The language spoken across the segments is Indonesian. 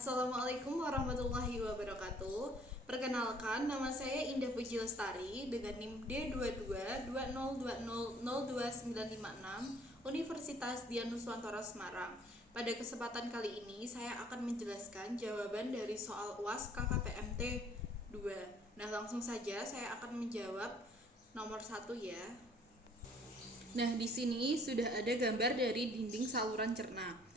Assalamualaikum warahmatullahi wabarakatuh. Perkenalkan, nama saya Indah Puji Lestari dengan NIM D222020029656 Universitas Dianuswantoro Semarang. Pada kesempatan kali ini, saya akan menjelaskan jawaban dari soal UAS KKPMT 2. Nah, langsung saja saya akan menjawab nomor 1 ya. Nah, di sini sudah ada gambar dari dinding saluran cerna.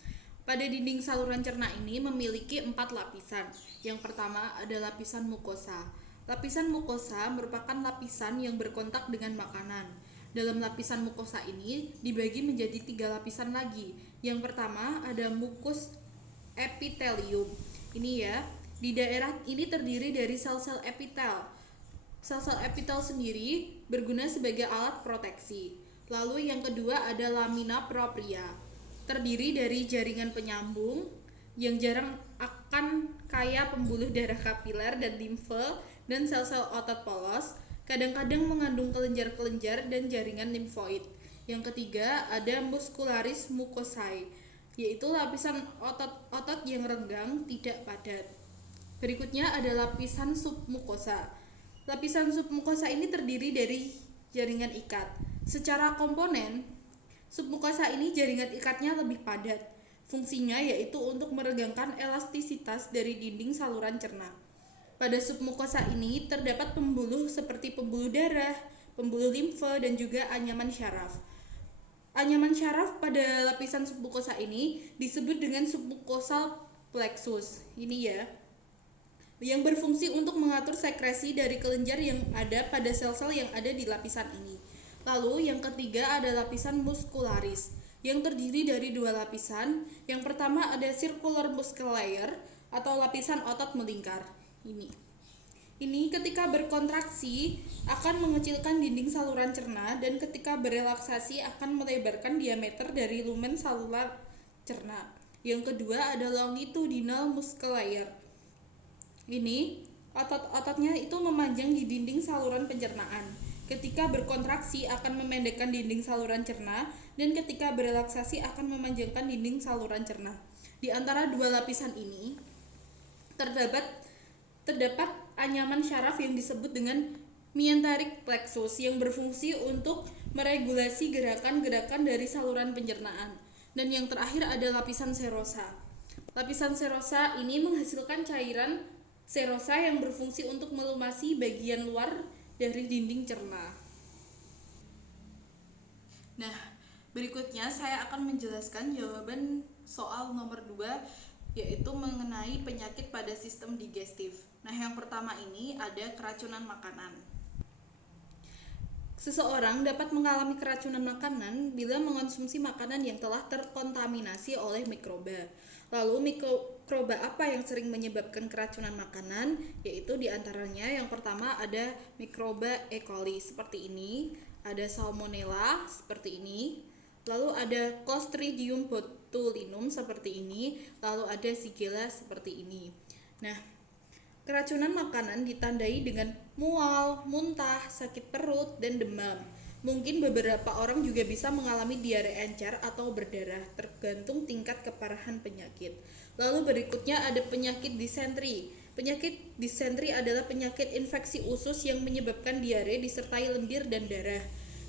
Pada dinding saluran cerna ini memiliki 4 lapisan. Yang pertama ada lapisan mukosa. Lapisan mukosa merupakan lapisan yang berkontak dengan makanan. Dalam lapisan mukosa ini dibagi menjadi 3 lapisan lagi. Yang pertama ada mukus epitelium. Ini ya, di daerah ini terdiri dari sel-sel epitel. Sel-sel epitel sendiri berguna sebagai alat proteksi. Lalu yang kedua ada lamina propria. Terdiri dari jaringan penyambung yang jarang akan kaya pembuluh darah kapiler dan limfe dan sel-sel otot polos, kadang-kadang mengandung kelenjar-kelenjar dan jaringan limfoid. Yang ketiga ada muscularis mucosae, yaitu lapisan otot-otot yang renggang tidak padat. Berikutnya ada lapisan submukosa. Lapisan submukosa ini terdiri dari jaringan ikat. Secara komponen, submukosa ini jaringan ikatnya lebih padat. Fungsinya yaitu untuk meregangkan elastisitas dari dinding saluran cerna. Pada submukosa ini terdapat pembuluh seperti pembuluh darah, pembuluh limfe, dan juga anyaman syaraf. Anyaman syaraf pada lapisan submukosa ini disebut dengan submukosal plexus. Ini ya, yang berfungsi untuk mengatur sekresi dari kelenjar yang ada pada sel-sel yang ada di lapisan ini. Lalu yang ketiga ada lapisan muscularis yang terdiri dari 2 lapisan. Yang pertama ada circular muscle layer atau lapisan otot melingkar. Ini ketika berkontraksi akan mengecilkan dinding saluran cerna dan ketika berelaksasi akan melebarkan diameter dari lumen saluran cerna. Yang kedua ada longitudinal muscle layer. Ini otot-ototnya itu memanjang di dinding saluran pencernaan. Ketika berkontraksi akan memendekkan dinding saluran cerna dan ketika berelaksasi akan memanjangkan dinding saluran cerna. Di antara 2 lapisan ini terdapat anyaman syaraf yang disebut dengan mesenteric plexus yang berfungsi untuk meregulasi gerakan-gerakan dari saluran pencernaan. Dan yang terakhir ada lapisan serosa. Lapisan serosa ini menghasilkan cairan serosa yang berfungsi untuk melumasi bagian luar dari dinding cerna. Nah, berikutnya saya akan menjelaskan jawaban soal nomor 2, yaitu mengenai penyakit pada sistem digestif. Nah, yang pertama ini ada keracunan makanan. Seseorang dapat mengalami keracunan makanan bila mengonsumsi makanan yang telah terkontaminasi oleh mikroba. Lalu mikroba apa yang sering menyebabkan keracunan makanan? Yaitu diantaranya yang pertama ada mikroba E. coli seperti ini, ada salmonella seperti ini, lalu ada Clostridium botulinum seperti ini, lalu ada Shigella seperti ini. Nah, keracunan makanan ditandai dengan mual, muntah, sakit perut, dan demam. Mungkin beberapa orang juga bisa mengalami diare encer atau berdarah, tergantung tingkat keparahan penyakit. Lalu berikutnya ada penyakit disentri. Penyakit disentri adalah penyakit infeksi usus yang menyebabkan diare disertai lendir dan darah.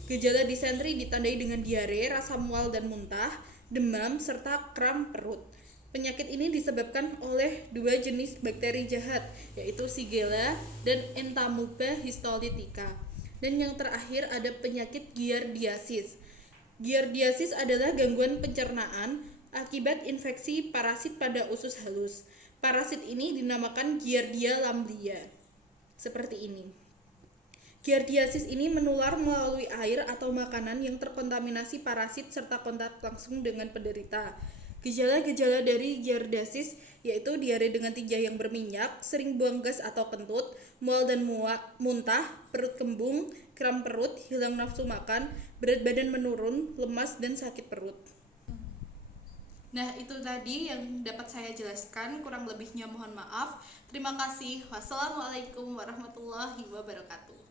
Gejala disentri ditandai dengan diare, rasa mual dan muntah, demam, serta kram perut. Penyakit ini disebabkan oleh 2 jenis bakteri jahat, yaitu Shigella dan Entamoeba histolytica. Dan yang terakhir ada penyakit giardiasis. Giardiasis adalah gangguan pencernaan akibat infeksi parasit pada usus halus. Parasit ini dinamakan Giardia lamblia. Seperti ini. Giardiasis ini menular melalui air atau makanan yang terkontaminasi parasit serta kontak langsung dengan penderita. Gejala-gejala dari giardiasis yaitu diare dengan tinja yang berminyak, sering buang gas atau kentut, mual dan muntah, perut kembung, kram perut, hilang nafsu makan, berat badan menurun, lemas, dan sakit perut. Nah, itu tadi yang dapat saya jelaskan, kurang lebihnya mohon maaf. Terima kasih. Wassalamualaikum warahmatullahi wabarakatuh.